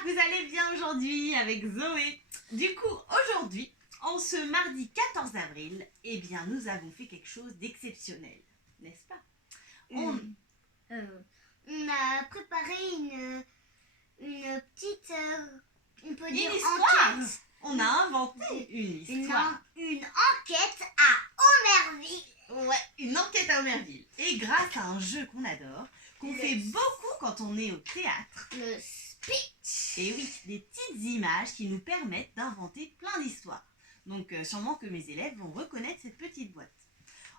j'espère que vous allez bien aujourd'hui avec Zoé. Du coup, aujourd'hui, en ce mardi 14 avril, eh bien, nous avons fait quelque chose d'exceptionnel, n'est-ce pas? On a préparé une petite, on peut dire, histoire. enquête. On a inventé une histoire. Une enquête à Omerville. Ouais, une enquête à Omerville. Et grâce à un jeu qu'on adore, qu'on fait beaucoup quand on est au théâtre. Le speech. Et oui, des petites images qui nous permettent d'inventer plein d'histoires. Donc sûrement que mes élèves vont reconnaître cette petite boîte.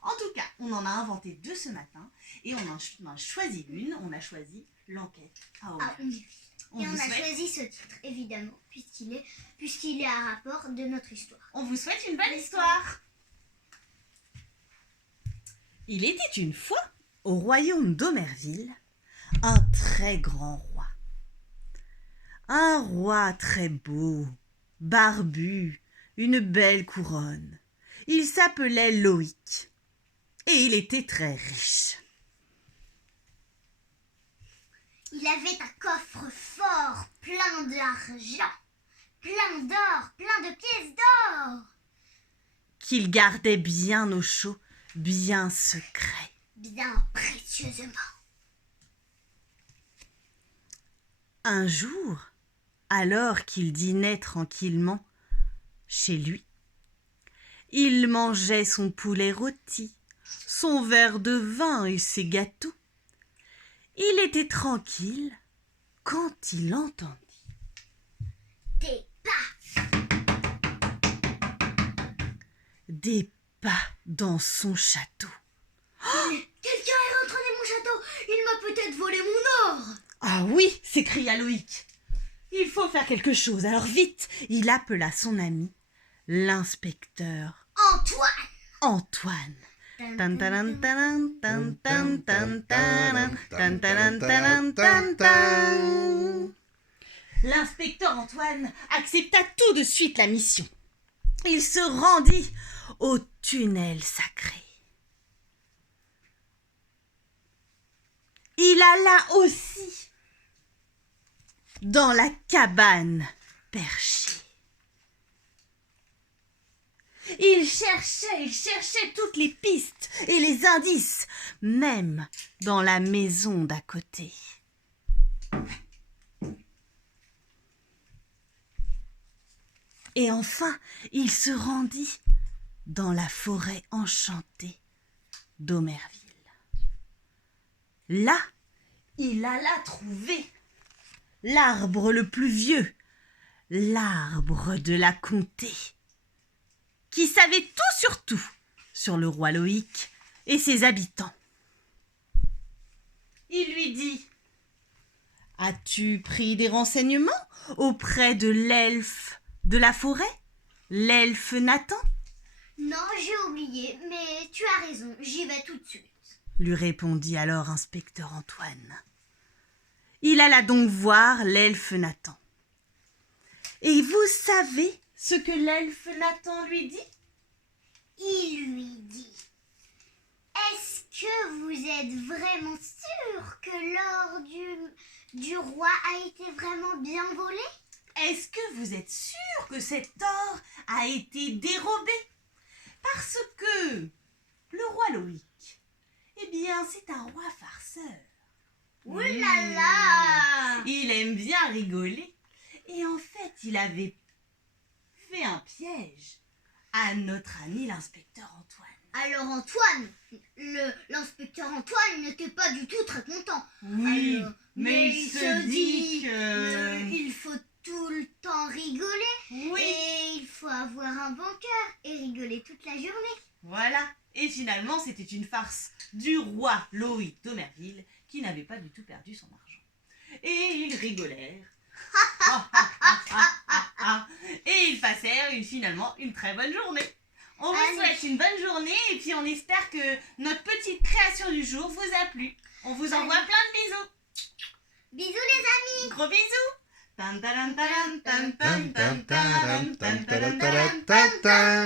En tout cas, on en a inventé 2 ce matin et on a choisi l'une, on a choisi l'enquête à Omerville. Et on a choisi ce titre, évidemment, puisqu'il est à rapport de notre histoire. On vous souhaite une belle histoire. Il était une fois, au royaume d'Omerville, un très grand roi. Un roi très beau, barbu, une belle couronne. Il s'appelait Loïc et il était très riche. Il avait un coffre-fort plein d'argent, plein d'or, plein de pièces d'or. Qu'il gardait bien au chaud, bien secret. Bien précieusement. Un jour, alors qu'il dînait tranquillement chez lui, il mangeait son poulet rôti, son verre de vin et ses gâteaux. Il était tranquille quand il entendit des pas dans son château. Quelqu'un est rentré dans mon château. Il m'a peut-être volé mon or. Ah oui, s'écria Loïc. Il faut faire quelque chose. Alors vite, il appela son ami, l'inspecteur Antoine. L'inspecteur Antoine accepta tout de suite la mission. Il se rendit au tunnel sacré. Il alla aussi dans la cabane perchée. Il cherchait toutes les pistes et les indices, même dans la maison d'à côté. Et enfin, il se rendit dans la forêt enchantée d'Omerville. Là, il alla trouver l'arbre le plus vieux, l'arbre de la comté, qui savait tout sur le roi Loïc et ses habitants. Il lui dit : « As-tu pris des renseignements auprès de l'elfe de la forêt, l'elfe Nathan ?» ?»« Non, j'ai oublié, mais tu as raison, j'y vais tout de suite. » lui répondit alors inspecteur Antoine. Il alla donc voir l'elfe Nathan. Et vous savez ce que l'elfe Nathan lui dit ? Il lui dit : « Est-ce que vous êtes vraiment sûr que l'or du roi a été vraiment bien volé ? Est-ce que vous êtes sûr que cet or a été dérobé ? Parce que le roi Loïc, eh bien, c'est un roi farceur. Ouh là là ! Il aime bien rigoler. Et en fait, il avait fait un piège à notre ami l'inspecteur Antoine. Alors Antoine, l'inspecteur Antoine n'était pas du tout très content. Oui, alors, mais il se dit que... Il faut tout le temps rigoler. Oui. Et il faut avoir un bon cœur et rigoler toute la journée. Voilà. Et finalement, c'était une farce du roi Loïc d'Omerville qui n'avait pas du tout perdu son argent. Et ils rigolèrent. Et ils passèrent finalement une très bonne journée. On vous souhaite une bonne journée et puis on espère que notre petite création du jour vous a plu. On vous envoie plein de bisous. Bisous les amis. Gros bisous. Dun, dun, dun, dun, dun, dun, dun, dun, dun, dun, dun, dun, dun, dun.